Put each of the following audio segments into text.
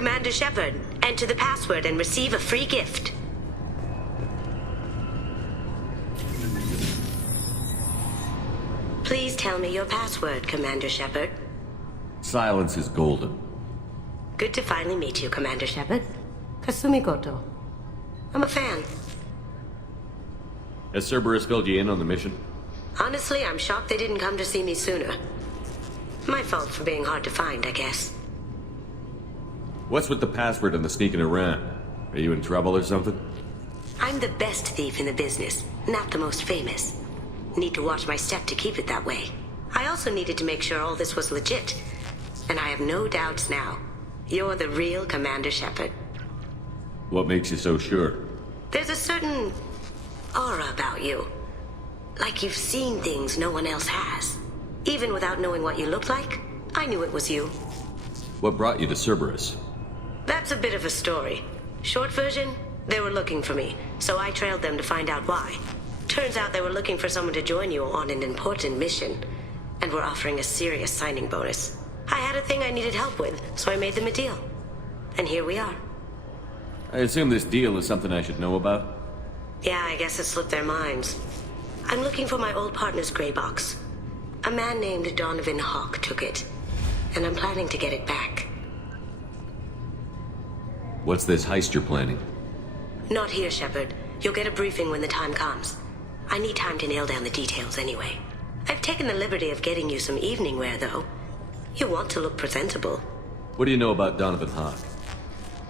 Commander Shepard, enter the password and receive a free gift. Please tell me your password, Commander Shepard. Silence is golden. Good to finally meet you, Commander Shepard. Kasumi Goto. I'm a fan. Has Cerberus filled you in on the mission? Honestly, I'm shocked they didn't come to see me sooner. My fault for being hard to find, I guess. What's with the password and the sneaking around? Are you in trouble or something? I'm the best thief in the business, not the most famous. Need to watch my step to keep it that way. I also needed to make sure all this was legit. And I have no doubts now. You're the real Commander Shepard. What makes you so sure? There's a certain aura about you. Like you've seen things no one else has. Even without knowing what you looked like, I knew it was you. What brought you to Cerberus? That's a bit of a story. Short version, they were looking for me, so I trailed them to find out why. Turns out they were looking for someone to join you on an important mission, and were offering a serious signing bonus. I had a thing I needed help with, so I made them a deal. And here we are. I assume this deal is something I should know about? Yeah, I guess it slipped their minds. I'm looking for my old partner's gray box. A man named Donovan Hawk took it, and I'm planning to get it back. What's this heist you're planning? Not here, Shepard. You'll get a briefing when the time comes. I need time to nail down the details anyway. I've taken the liberty of getting you some evening wear, though. You want to look presentable. What do you know about Donovan Hawk?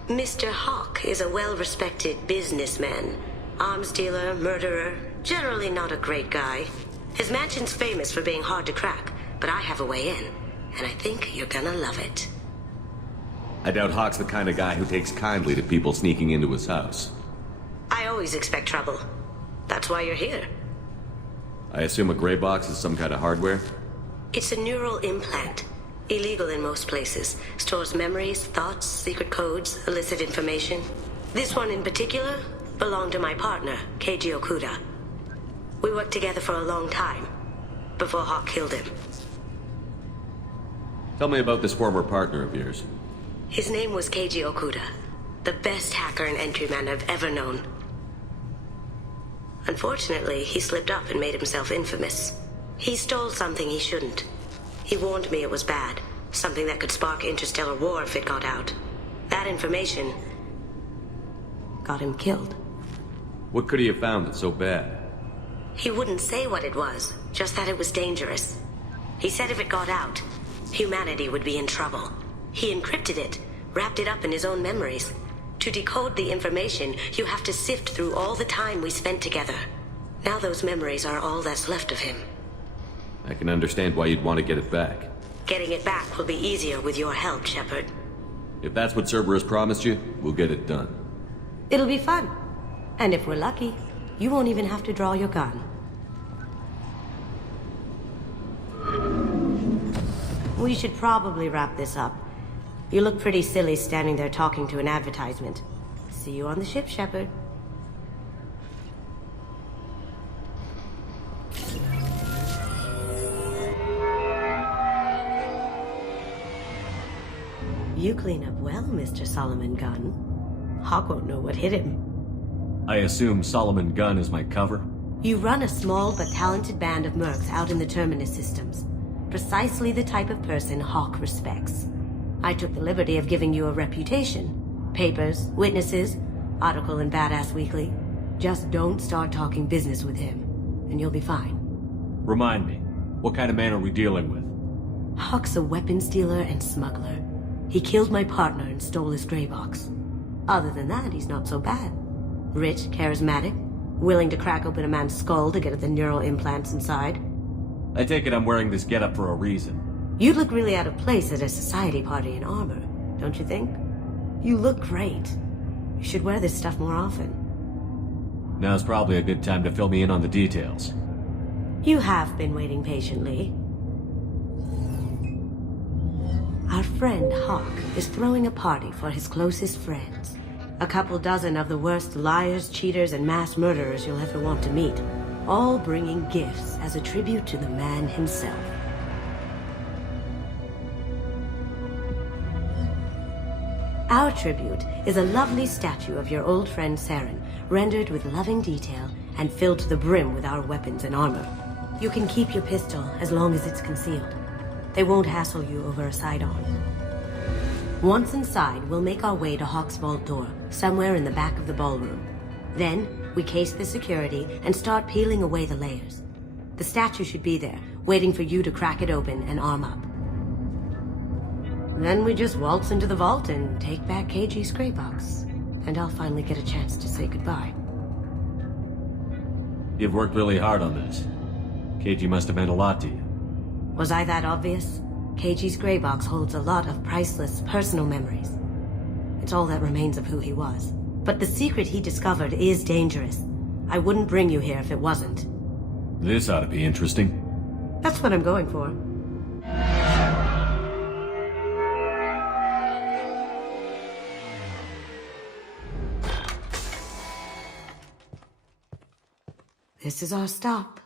Mr. Hawk is a well-respected businessman. Arms dealer, murderer, generally not a great guy. His mansion's famous for being hard to crack, but I have a way in, and I think you're gonna love it. I doubt Hawk's the kind of guy who takes kindly to people sneaking into his house. I always expect trouble. That's why you're here. I assume a gray box is some kind of hardware? It's a neural implant. Illegal in most places. Stores memories, thoughts, secret codes, illicit information. This one in particular belonged to my partner, Keiji Okuda. We worked together for a long time, before Hawk killed him. Tell me about this former partner of yours. His name was Keiji Okuda, the best hacker and entryman I've ever known. Unfortunately, he slipped up and made himself infamous. He stole something he shouldn't. He warned me it was bad, something that could spark interstellar war if it got out. That information got him killed. What could he have found that's so bad? He wouldn't say what it was, just that it was dangerous. He said if it got out, humanity would be in trouble. He encrypted it, wrapped it up in his own memories. To decode the information, you have to sift through all the time we spent together. Now those memories are all that's left of him. I can understand why you'd want to get it back. Getting it back will be easier with your help, Shepard. If that's what Cerberus promised you, we'll get it done. It'll be fun. And if we're lucky, you won't even have to draw your gun. We should probably wrap this up. You look pretty silly standing there talking to an advertisement. See you on the ship, Shepard. You clean up well, Mr. Solomon Gunn. Hawk won't know what hit him. I assume Solomon Gunn is my cover? You run a small but talented band of mercs out in the Terminus systems. Precisely the type of person Hawk respects. I took the liberty of giving you a reputation. Papers, witnesses, article in Badass Weekly. Just don't start talking business with him, and you'll be fine. Remind me, what kind of man are we dealing with? Hawk's a weapons dealer and smuggler. He killed my partner and stole his gray box. Other than that, he's not so bad. Rich, charismatic, willing to crack open a man's skull to get at the neural implants inside. I take it I'm wearing this getup for a reason. You'd look really out of place at a society party in armor, don't you think? You look great. You should wear this stuff more often. Now's probably a good time to fill me in on the details. You have been waiting patiently. Our friend Hawk is throwing a party for his closest friends. A couple dozen of the worst liars, cheaters, and mass murderers you'll ever want to meet. All bringing gifts as a tribute to the man himself. Our tribute is a lovely statue of your old friend Saren, rendered with loving detail and filled to the brim with our weapons and armor. You can keep your pistol as long as it's concealed. They won't hassle you over a side-on. Once inside, we'll make our way to Hawk's vault door, somewhere in the back of the ballroom. Then, we case the security and start peeling away the layers. The statue should be there, waiting for you to crack it open and arm up. Then we just waltz into the vault and take back KG's gray box. And I'll finally get a chance to say goodbye. You've worked really hard on this. KG must have meant a lot to you. Was I that obvious? KG's gray box holds a lot of priceless personal memories. It's all that remains of who he was. But the secret he discovered is dangerous. I wouldn't bring you here if it wasn't. This ought to be interesting. That's what I'm going for. This is our stop.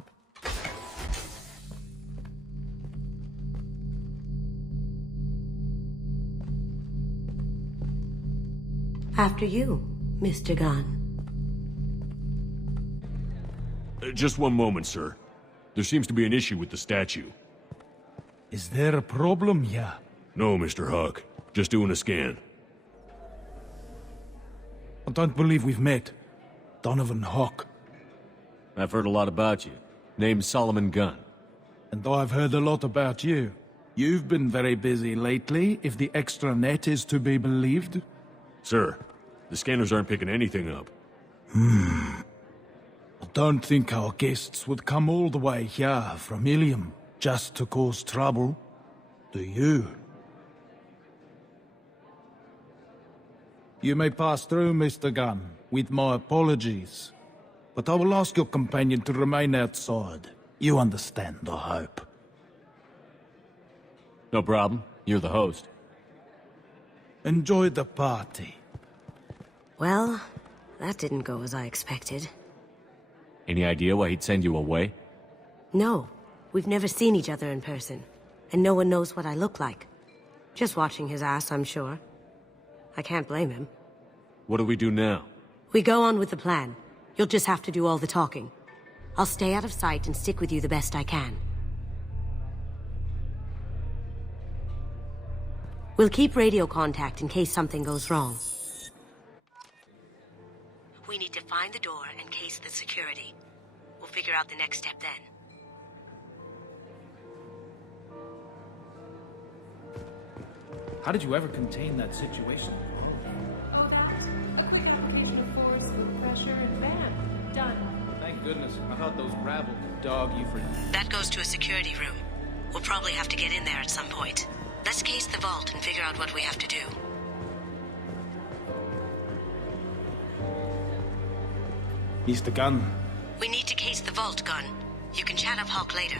After you, Mr. Gunn. Just one moment, sir. There seems to be an issue with the statue. Is there a problem here? No, Mr. Huck. Just doing a scan. I don't believe we've met. Donovan Hawk. I've heard a lot about you. Name's Solomon Gunn. And I've heard a lot about you. You've been very busy lately, if the extra net is to be believed. Sir, the scanners aren't picking anything up. I don't think our guests would come all the way here from Ilium just to cause trouble. Do you? You may pass through, Mr. Gunn, with my apologies. But I will ask your companion to remain outside. You understand, I hope. No problem. You're the host. Enjoy the party. Well, that didn't go as I expected. Any idea why he'd send you away? No, we've never seen each other in person, and no one knows what I look like. Just watching his ass, I'm sure. I can't blame him. What do we do now? We go on with the plan. You'll just have to do all the talking. I'll stay out of sight and stick with you the best I can. We'll keep radio contact in case something goes wrong. We need to find the door and case the security. We'll figure out the next step then. How did you ever contain that situation? Force with pressure and bam. Done. Thank goodness. I thought those rabble could dog you for... That goes to a security room. We'll probably have to get in there at some point. Let's case the vault and figure out what we have to do. Mr. Gunn. We need to case the vault, Gunn. You can chat up Hawk later.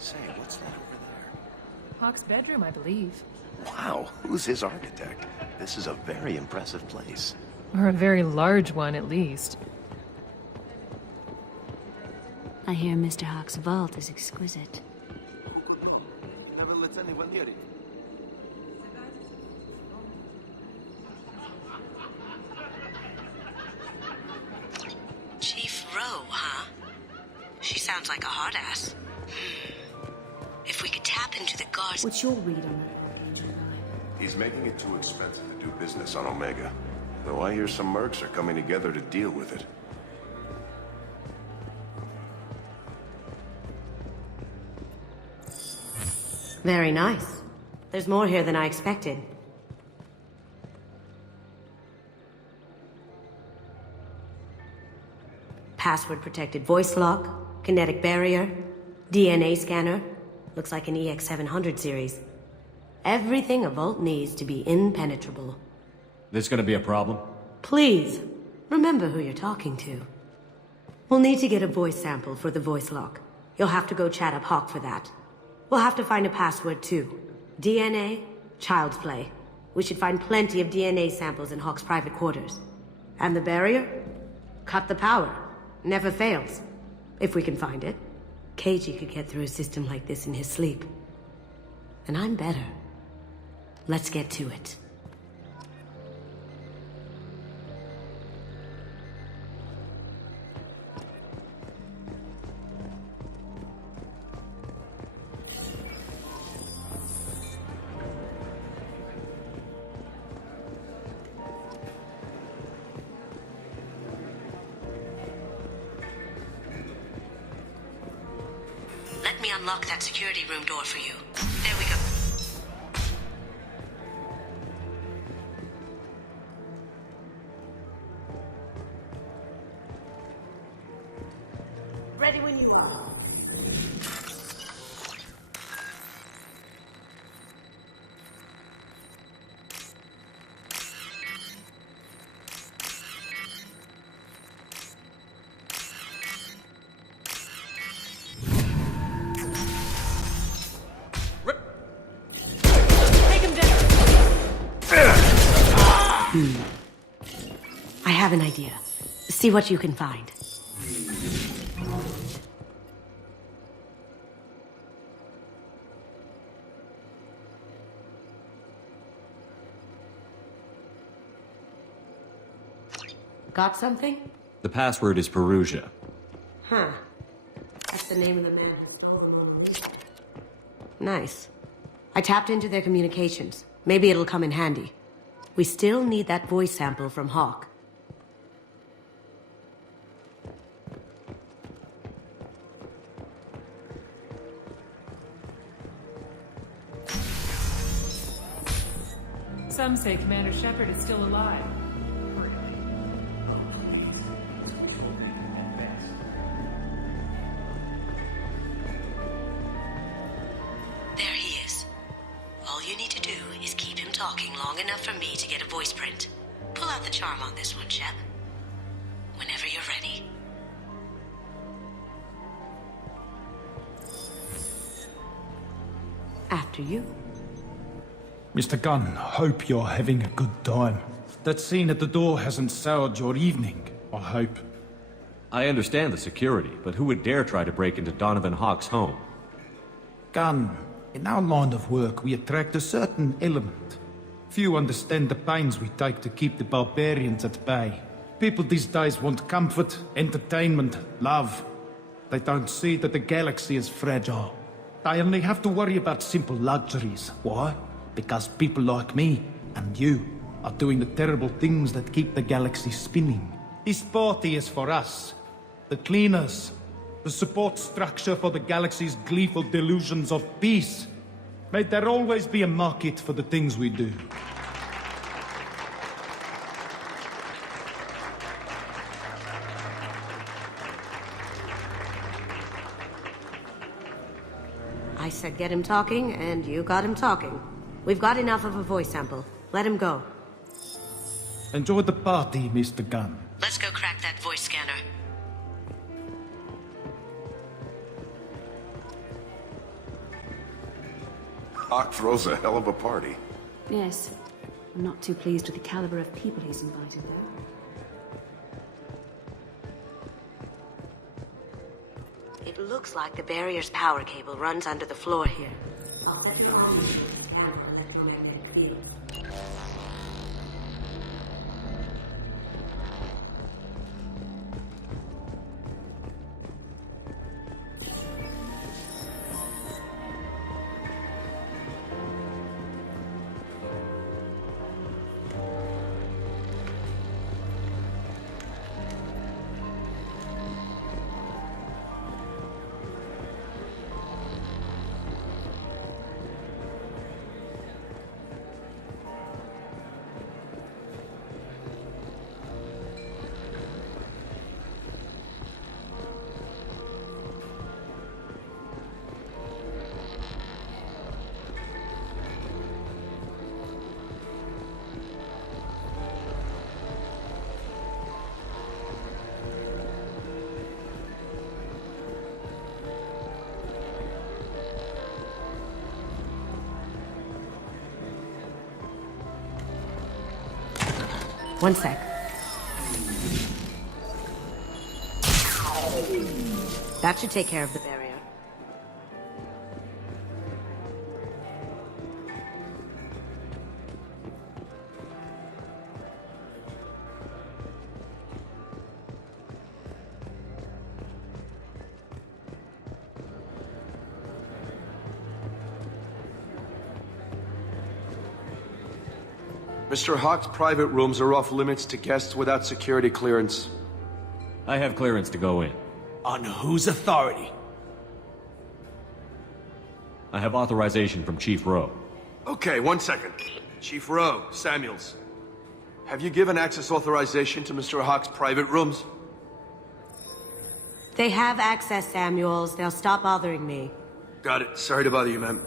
Say, what's that over there? Hawk's bedroom, I believe. Wow, who's his architect? This is a very impressive place. Or a very large one, at least. I hear Mr. Hawk's vault is exquisite. Never lets anyone near it. Chief Rowe, huh? She sounds like a hard ass. If we could tap into the guards... What's your read on it? He's making it too expensive to do business on Omega. Though I hear some mercs are coming together to deal with it. Very nice. There's more here than I expected. Password-protected voice lock, kinetic barrier, DNA scanner. Looks like an EX700 series. Everything a vault needs to be impenetrable. This gonna be a problem? Please, remember who you're talking to. We'll need to get a voice sample for the voice lock. You'll have to go chat up Hawk for that. We'll have to find a password too. DNA, child's play. We should find plenty of DNA samples in Hawk's private quarters. And the barrier? Cut the power. Never fails. If we can find it. Keiji could get through a system like this in his sleep. And I'm better. Let's get to it. Let me unlock that security room door for you. There we go. Ready when you are. I have an idea. See what you can find. Got something? The password is Perugia. Huh. That's the name of the man who stole the Mona Lisa. Nice. I tapped into their communications. Maybe it'll come in handy. We still need that voice sample from Hawk. Some say Commander Shepard is still alive. There he is. All you need to do is keep him talking long enough for me to get a voice print. Pull out the charm on this one, Shep. Whenever you're ready. After you. Mr. Gunn, hope you're having a good time. That scene at the door hasn't soured your evening, I hope. I understand the security, but who would dare try to break into Donovan Hawk's home? Gunn, in our line of work, we attract a certain element. Few understand the pains we take to keep the barbarians at bay. People these days want comfort, entertainment, love. They don't see that the galaxy is fragile. They only have to worry about simple luxuries. Why? Because people like me and you are doing the terrible things that keep the galaxy spinning. This party is for us, the cleaners, the support structure for the galaxy's gleeful delusions of peace. May there always be a market for the things we do. I said get him talking, and you got him talking. We've got enough of a voice sample. Let him go. Enjoy the party, Mr. Gunn. Let's go crack that voice scanner. Hawk throws a hell of a party. Yes. I'm not too pleased with the caliber of people he's invited there. It looks like the barrier's power cable runs under the floor here. I'll set your arm with the candle electromagnetic field. One sec. That should take care of the barrier. Mr. Hawk's private rooms are off limits to guests without security clearance. I have clearance to go in. On whose authority? I have authorization from Chief Rowe. Okay, 1 second. Chief Rowe, Samuels. Have you given access authorization to Mr. Hawk's private rooms? They have access, Samuels. They'll stop bothering me. Got it. Sorry to bother you, ma'am.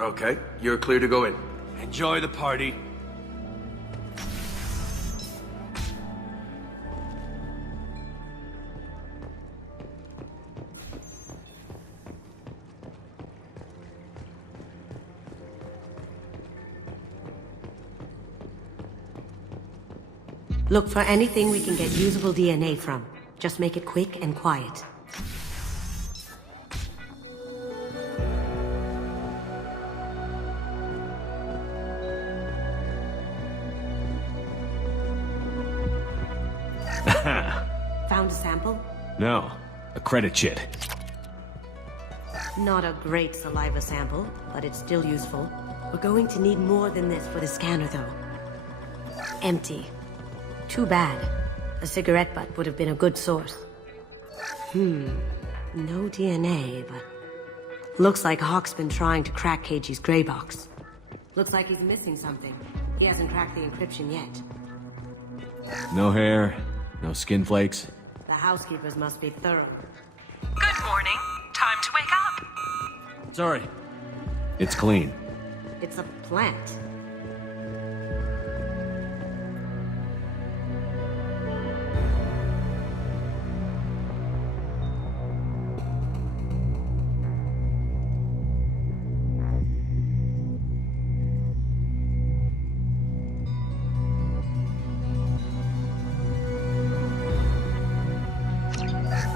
Okay, you're clear to go in. Enjoy the party. Look for anything we can get usable DNA from. Just make it quick and quiet. Found a sample? No, a credit chit. Not a great saliva sample, but it's still useful. We're going to need more than this for the scanner, though. Empty. Too bad. A cigarette butt would have been a good source. No DNA, but... Looks like Hawk's been trying to crack KG's gray box. Looks like he's missing something. He hasn't cracked the encryption yet. No hair, no skin flakes. The housekeepers must be thorough. Good morning. Time to wake up. Sorry. It's clean. It's a plant.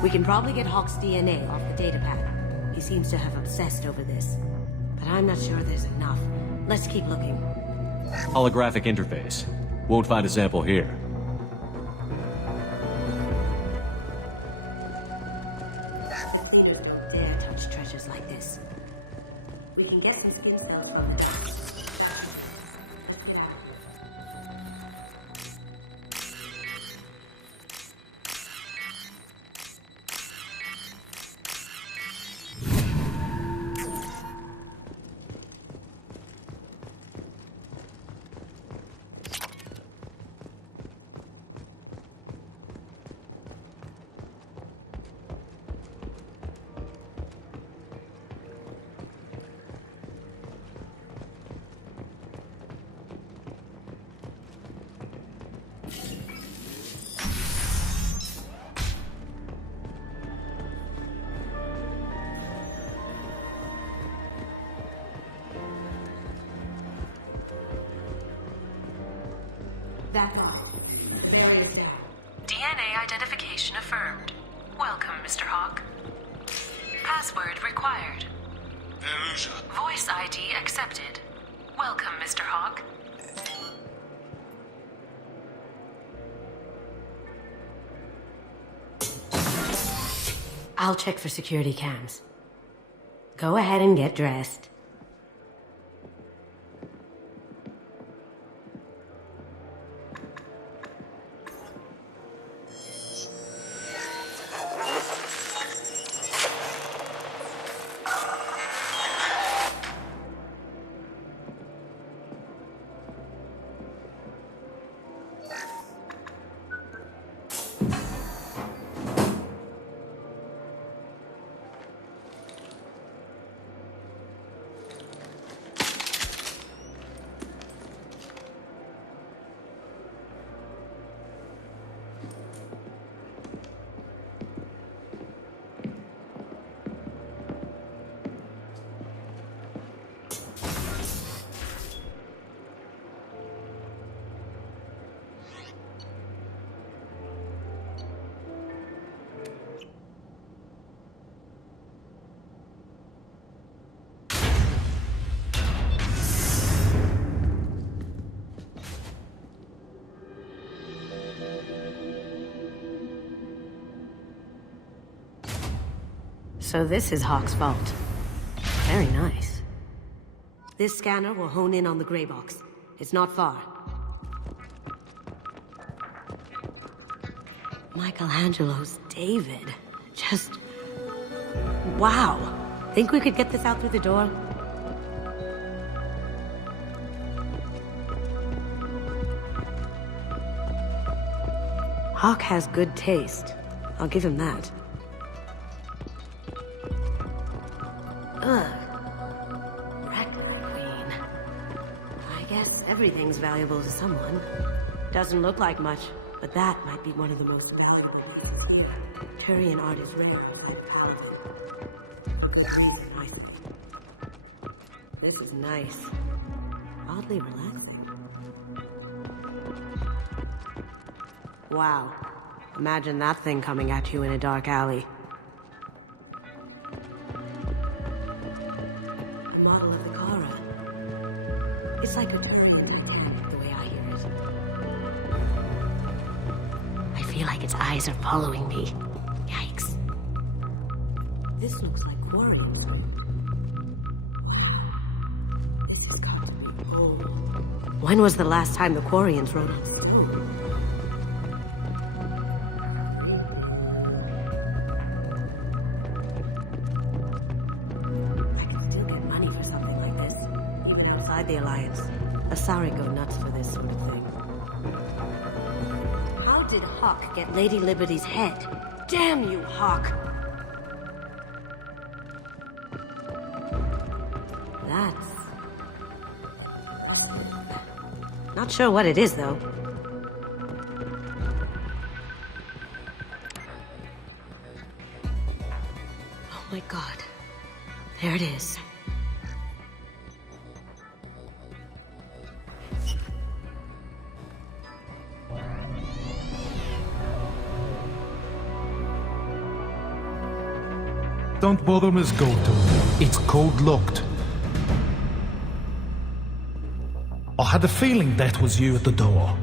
We can probably get Hawk's DNA off the datapad. He seems to have obsessed over this. But I'm not sure there's enough. Let's keep looking. Holographic interface. Won't find a sample here. Fingers don't dare touch treasures like this. We can get some speed spells from it. That's all. Barrier down. DNA identification affirmed. Welcome, Mr. Hawk. Password required. Voice ID accepted. Welcome, Mr. Hawk. I'll check for security cams. Go ahead and get dressed. So this is Hawk's vault. Very nice. This scanner will hone in on the gray box. It's not far. Michelangelo's David. Just... wow. Think we could get this out through the door? Hawk has good taste. I'll give him that. Ugh. Queen. I guess everything's valuable to someone. Doesn't look like much, but that might be one of the most valuable things here. Turian art is rare and talented. This is nice. Oddly relaxing. Wow. Imagine that thing coming at you in a dark alley. The model of the Kara. It's like a... the way I hear it. I feel like its eyes are following me. Yikes. This looks like quarries. This has got to be old. When was the last time the Quarians rode on stone? The Alliance. Asari go nuts for this sort of thing. How did Hawk get Lady Liberty's head? Damn you, Hawk! That's... not sure what it is, though. Oh my god. There it is. Don't bother, Miss Goto. It's code locked. I had a feeling that was you at the door.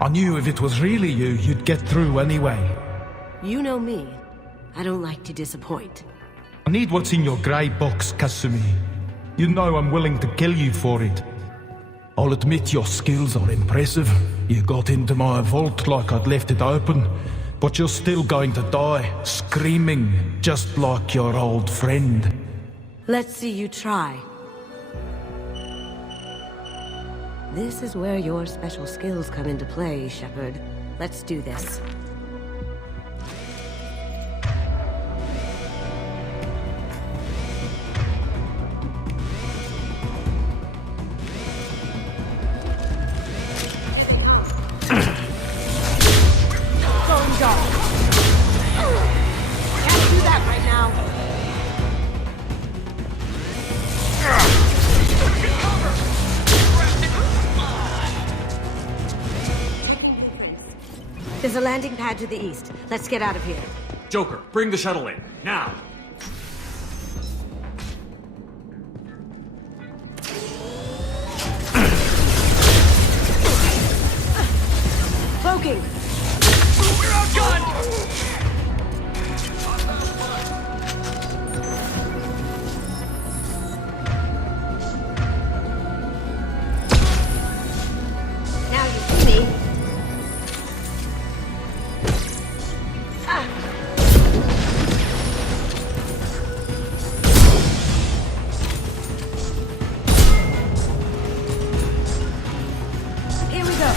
I knew if it was really you, you'd get through anyway. You know me. I don't like to disappoint. I need what's in your grey box, Kasumi. You know I'm willing to kill you for it. I'll admit your skills are impressive. You got into my vault like I'd left it open. But you're still going to die, screaming, just like your old friend. Let's see you try. This is where your special skills come into play, Shepard. Let's do this. There's a landing pad to the east. Let's get out of here. Joker, bring the shuttle in, now! Cloaking! We're outgunned! Now you see me. Here we go.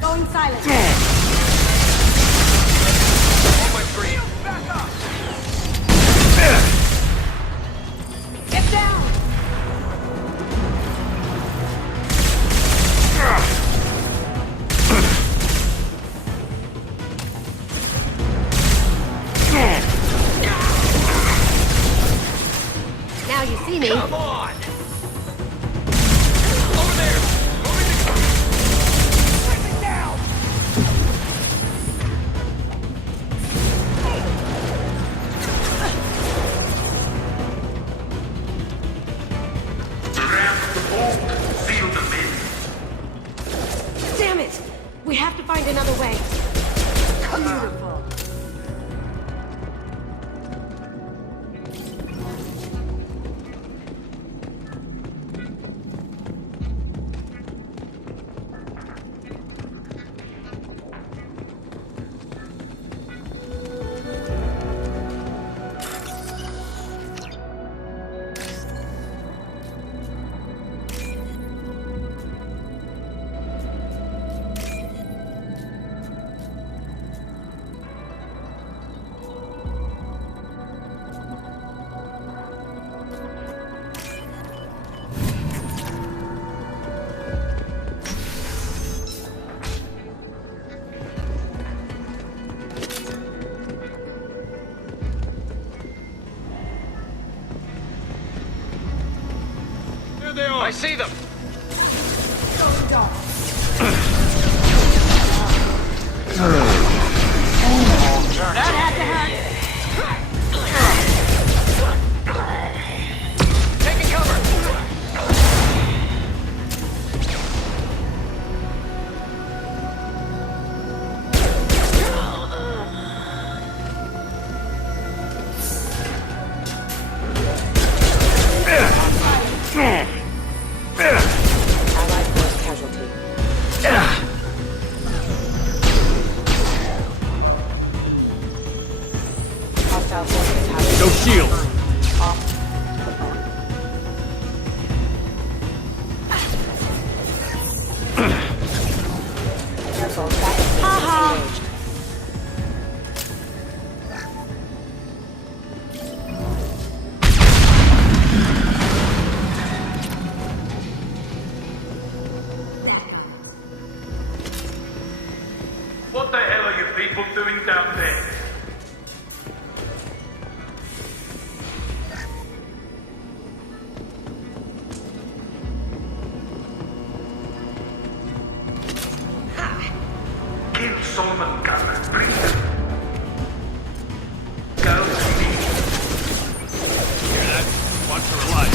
Going silent. On my screen. Back up! Get down! Now you see me. Come on! Over there! Moving the... Pressing down! Grab the bolt. Seal the I see them! That had to hurt. Taking cover! Allied force casualty. Hostile forces have No shield! careful. Backup engaged. What the hell are you people doing down there? Kill Solomon Gunner, bring them. Go to me. Hear that? Watch her alive.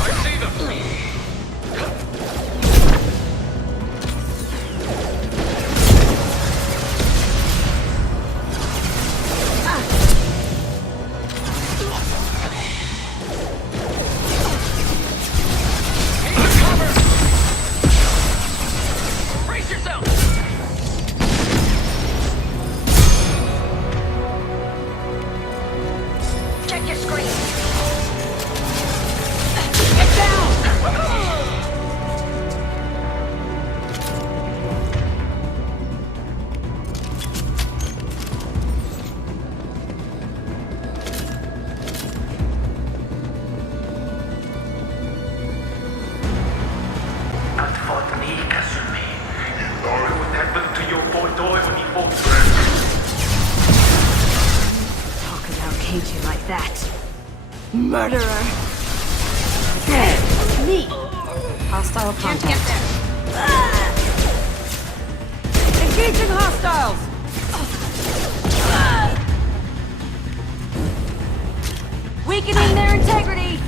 I see them! Brace yourself! Check your screen. Get down! Not fought me, Kasumi. You know what happened to your boy Doi when he fought first. Talk about caging like that. Murderer! Me! Hostile Can't contact. get there. Engaging hostiles! Weakening their integrity!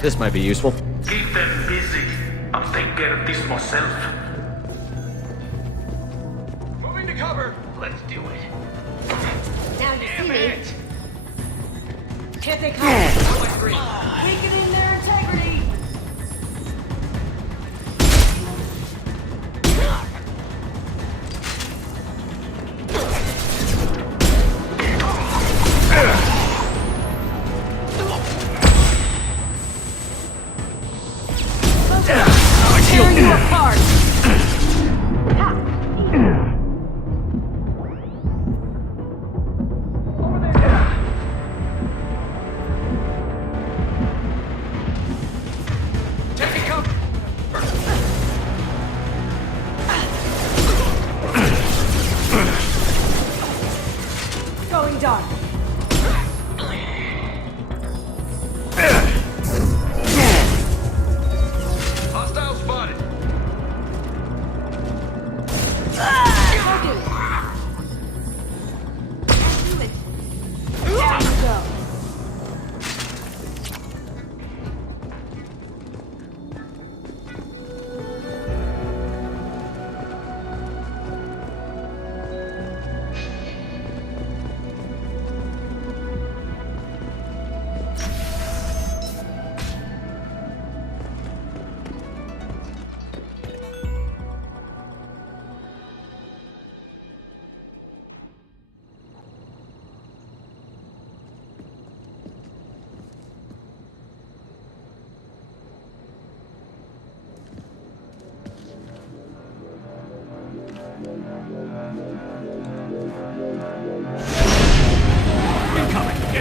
This might be useful. Keep them busy. I'll take care of this myself. Moving to cover! Let's do it. Now you see Damn me. it! Here they come. Weakening their integrity! Tearing you apart! Taking cover! Going dark. Hostile spotted! Down you go.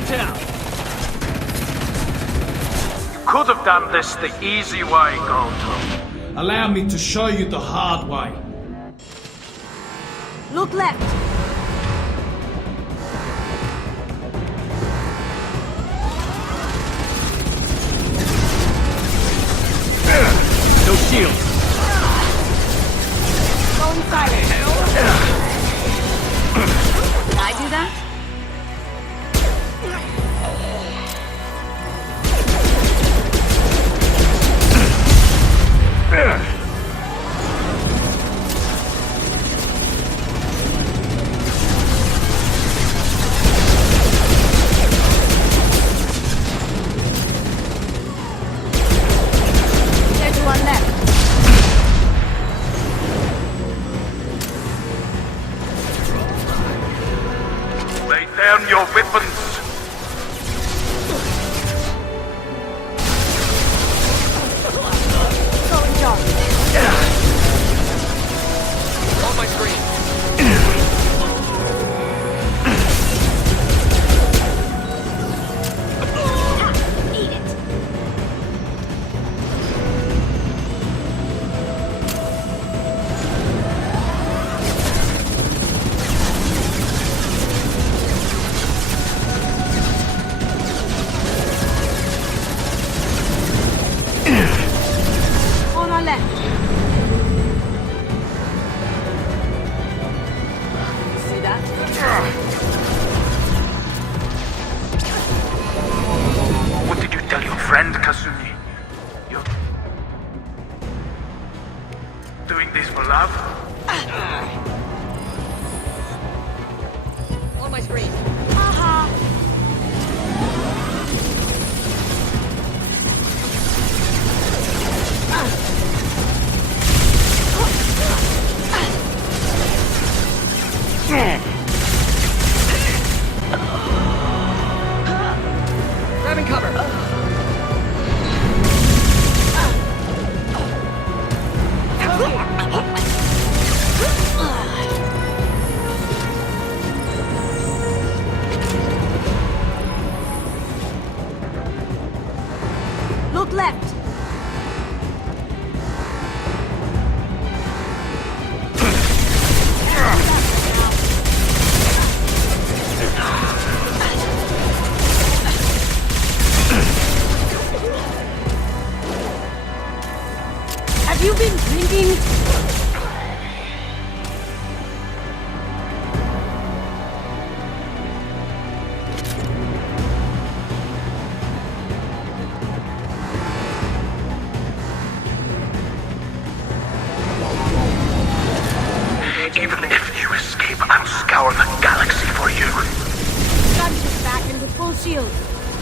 down! You could have done this the easy way, Goto. Allow me to show you the hard way. Look left. No shields! Going silent. Did I do that? There's one left. Lay down your weapons. Going dark. On my screen. Eat it. On our left. See that? What did you tell your friend, Kasumi? You're doing this for love? On my screen. Aha! Grabbing cover. Look left. Have you been drinking? Even if you escape, I'll scour the galaxy for you. Gunship back and with full shield.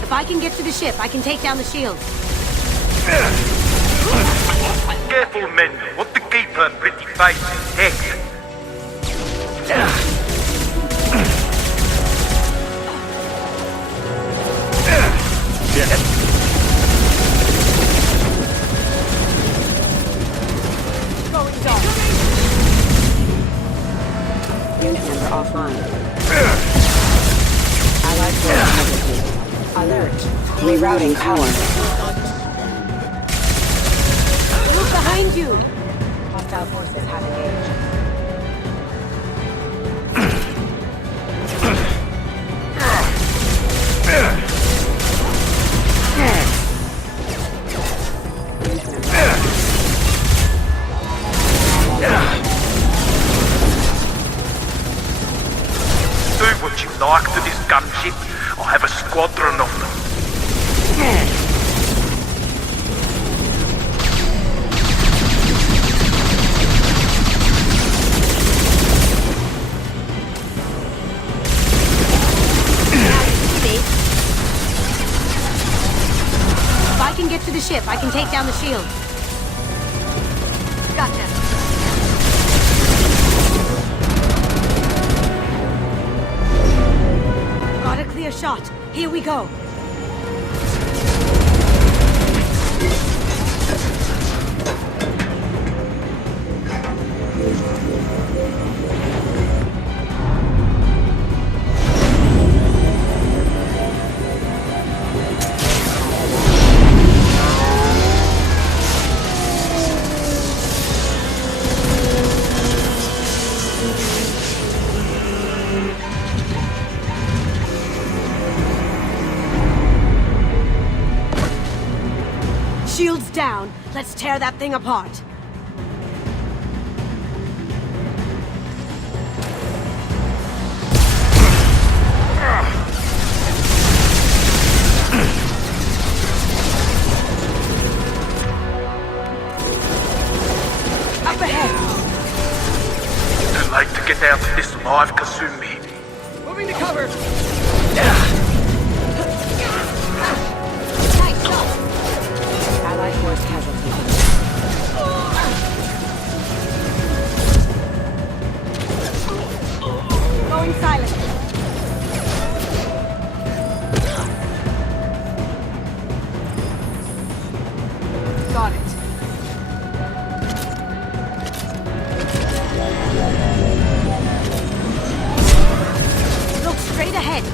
If I can get to the ship, I can take down the shield. Careful, men. Want to keep her pretty face intact. Going dark. Unit member offline. Allied force mobility. Alert. Rerouting power. Look behind you. Hostile forces have engaged. Do what you like to this gunship. I'll have a squadron of them. If I can get to the ship, I can take down the shield. Gotcha. Got a clear shot. Here we go. down. Let's tear that thing apart. Up ahead. Too late to get out of this alive, Kasumi. Moving to cover. Allied force casualty. Going silent. Got it. Look straight ahead.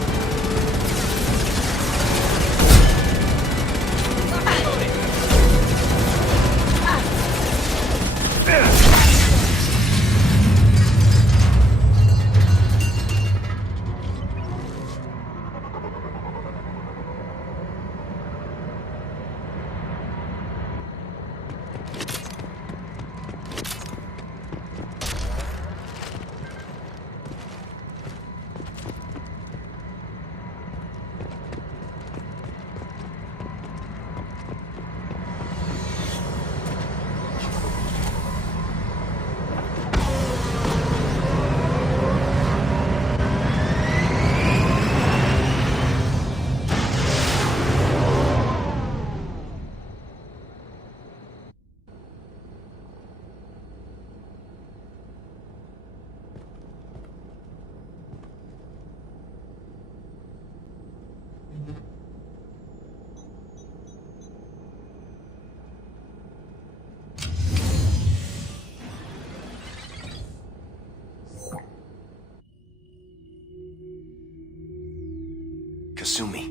Kasumi,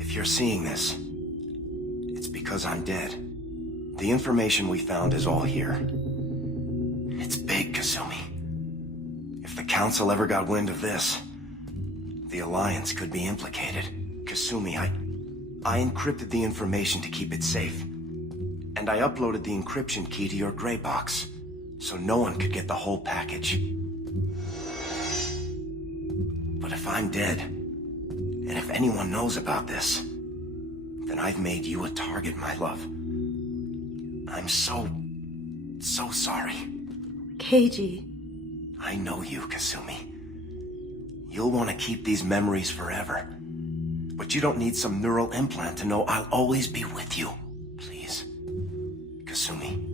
if you're seeing this, it's because I'm dead. The information we found is all here. It's big, Kasumi. If the Council ever got wind of this, the Alliance could be implicated. Kasumi, I encrypted the information to keep it safe. And I uploaded the encryption key to your gray box, so no one could get the whole package. But if I'm dead, and if anyone knows about this, then I've made you a target, my love. I'm so sorry. Keiji. I know you, Kasumi. You'll want to keep these memories forever. But you don't need some neural implant to know I'll always be with you. Please. Kasumi.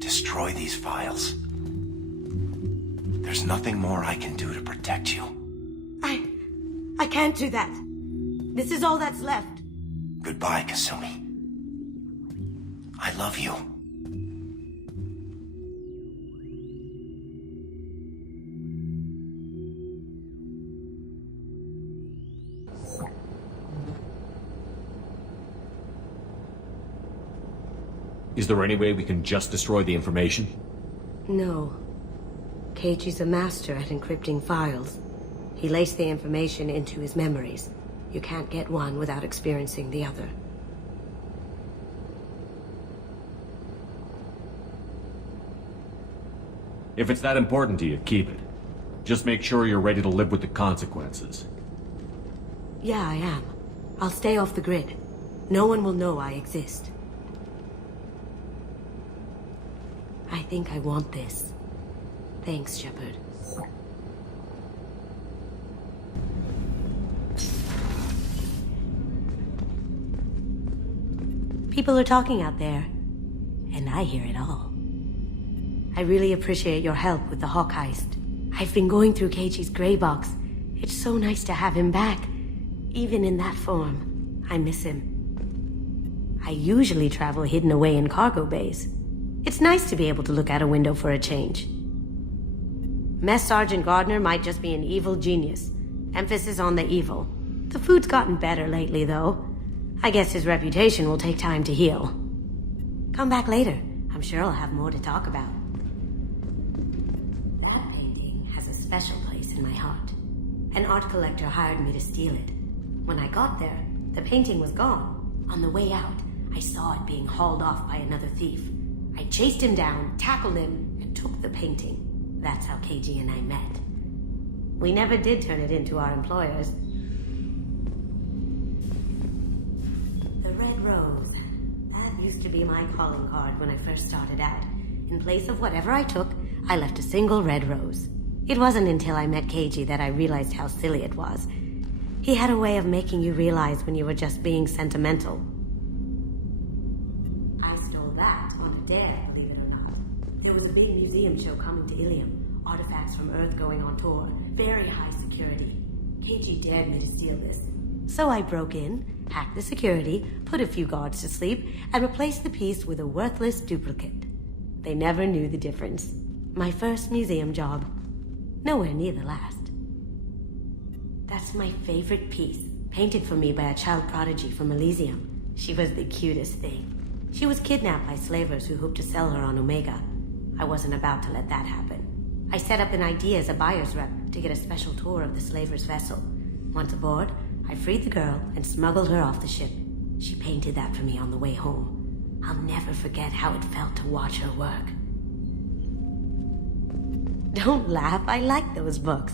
Destroy these files. There's nothing more I can do to protect you. I can't do that. This is all that's left. Goodbye, Kasumi. I love you. Is there any way we can just destroy the information? No. Keiji's a master at encrypting files. He laced the information into his memories. You can't get one without experiencing the other. If it's that important to you, keep it. Just make sure you're ready to live with the consequences. Yeah, I am. I'll stay off the grid. No one will know I exist. I think I want this. Thanks, Shepard. People are talking out there, and I hear it all. I really appreciate your help with the Hawk heist. I've been going through Keiji's gray box. It's so nice to have him back, even in that form. I miss him. I usually travel hidden away in cargo bays. It's nice to be able to look out a window for a change. Mess Sergeant Gardner might just be an evil genius. Emphasis on the evil. The food's gotten better lately, though. I guess his reputation will take time to heal. Come back later. I'm sure I'll have more to talk about. That painting has a special place in my heart. An art collector hired me to steal it. When I got there, the painting was gone. On the way out, I saw it being hauled off by another thief. I chased him down, tackled him, and took the painting. That's how KG and I met. We never did turn it into our employers. The Red Rose. That used to be my calling card when I first started out. In place of whatever I took, I left a single red rose. It wasn't until I met KG that I realized how silly it was. He had a way of making you realize when you were just being sentimental. I stole that on a dare, believe it or not. There was a big museum show coming to Ilium. Artifacts from Earth going on tour. Very high security. KG dared me to steal this. So I broke in, hacked the security, put a few guards to sleep, and replaced the piece with a worthless duplicate. They never knew the difference. My first museum job. Nowhere near the last. That's my favorite piece, painted for me by a child prodigy from Elysium. She was the cutest thing. She was kidnapped by slavers who hoped to sell her on Omega. I wasn't about to let that happen. I set up an idea as a buyer's rep to get a special tour of the slaver's vessel. Once aboard, I freed the girl and smuggled her off the ship. She painted that for me on the way home. I'll never forget how it felt to watch her work. Don't laugh, I like those books.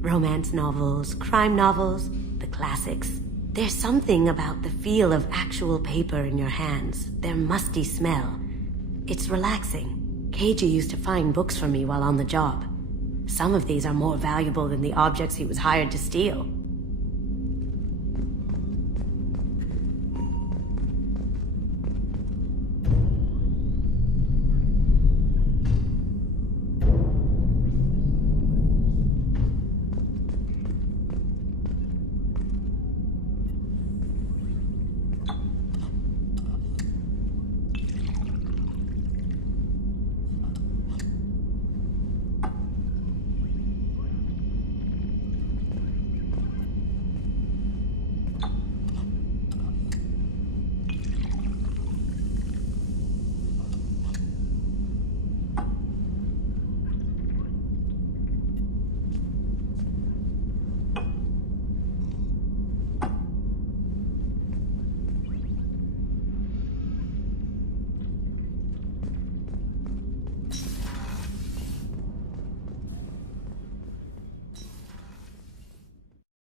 Romance novels, crime novels, the classics. There's something about the feel of actual paper in your hands, their musty smell. It's relaxing. KG used to find books for me while on the job. Some of these are more valuable than the objects he was hired to steal.